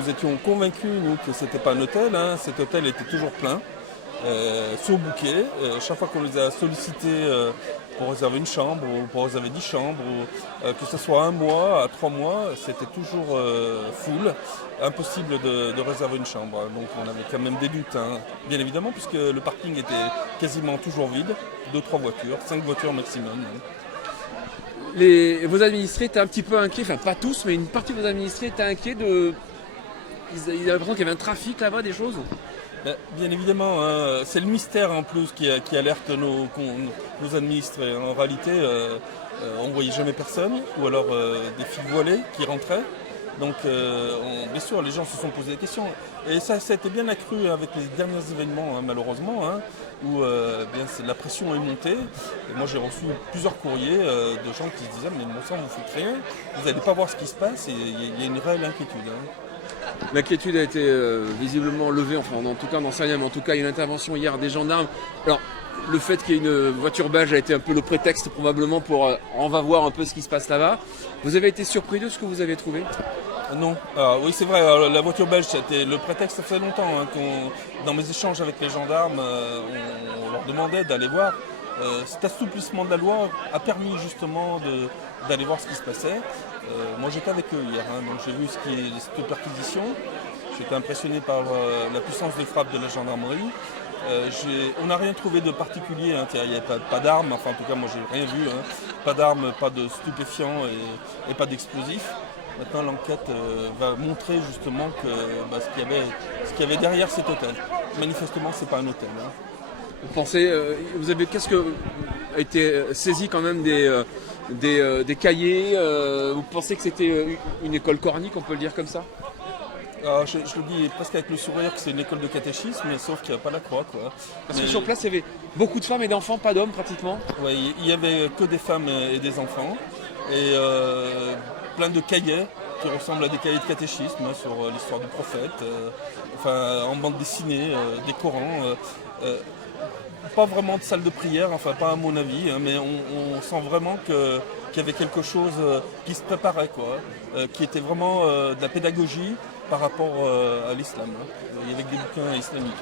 Nous étions convaincus, nous, que ce n'était pas un hôtel. Cet hôtel était toujours plein, surbooké. Chaque fois qu'on les a sollicités pour réserver une chambre ou pour réserver 10 chambres, ou que ce soit 1 mois, à 3 mois, c'était toujours full. Impossible de réserver une chambre. Donc on avait quand même des doutes, bien évidemment, puisque le parking était quasiment toujours vide. 2-3 voitures, 5 voitures maximum. Vos administrés étaient un petit peu inquiets, enfin pas tous, mais une partie de vos administrés étaient inquiets de... Ils avaient l'impression qu'il y avait un trafic là-bas, des choses. Bien évidemment, c'est le mystère en plus qui alerte nos administrés. En réalité, on ne voyait jamais personne, ou alors des filles voilées qui rentraient. Donc bien sûr, les gens se sont posé des questions. Et ça a été bien accru avec les derniers événements, malheureusement, où la pression est montée. Et moi j'ai reçu plusieurs courriers de gens qui se disaient « mais bon sang, vous faites rien, vous n'allez pas voir ce qui se passe » et il y a une réelle inquiétude. L'inquiétude a été visiblement levée, enfin en tout cas on n'en sait rien, mais en tout cas il y a une intervention hier des gendarmes. Alors le fait qu'il y ait une voiture belge a été un peu le prétexte probablement pour on va voir un peu ce qui se passe là-bas. Vous avez été surpris de ce que vous avez trouvé? Non. Oui, c'est vrai, la voiture belge, c'était le prétexte, ça fait longtemps dans mes échanges avec les gendarmes, on leur demandait d'aller voir. Cet assouplissement de la loi a permis justement d'aller voir ce qui se passait. Moi j'étais avec eux hier, donc j'ai vu cette perquisition. J'étais impressionné par la puissance de frappe de la gendarmerie. On n'a rien trouvé de particulier, il n'y avait pas d'armes, enfin en tout cas moi j'ai rien vu, pas d'armes, pas de stupéfiants et pas d'explosifs. Maintenant l'enquête va montrer justement ce qu'il y avait derrière cet hôtel. Manifestement c'est pas un hôtel. Vous pensez, qu'est-ce que a été saisi quand même des cahiers, vous pensez que c'était une école coranique, on peut le dire comme ça? Je le dis presque avec le sourire que c'est une école de catéchisme, mais sauf qu'il n'y a pas la croix, quoi. Parce que sur place, il y avait beaucoup de femmes et d'enfants, pas d'hommes pratiquement. Oui, il n'y avait que des femmes et des enfants, et plein de cahiers qui ressemblent à des cahiers de catéchisme sur l'histoire du prophète, en bande dessinée, des Corans. Pas vraiment de salle de prière, enfin pas à mon avis, mais on sent vraiment qu'il y avait quelque chose qui se préparait, quoi, qui était vraiment de la pédagogie par rapport à l'islam. Il y avait des bouquins islamiques.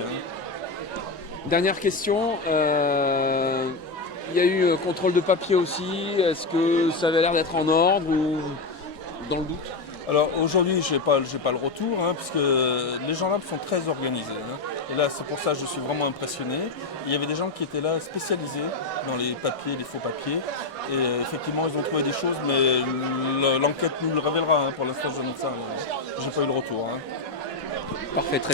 Dernière question, il y a eu contrôle de papier aussi, est-ce que ça avait l'air d'être en ordre ou dans le doute? Alors aujourd'hui, je n'ai pas le retour, puisque les gendarmes sont très organisés. Et là, c'est pour ça que je suis vraiment impressionné. Il y avait des gens qui étaient là spécialisés dans les papiers, les faux papiers. Et effectivement, ils ont trouvé des choses, mais l'enquête nous le révélera. Pour l'instant, je n'ai pas eu le retour. Parfait, très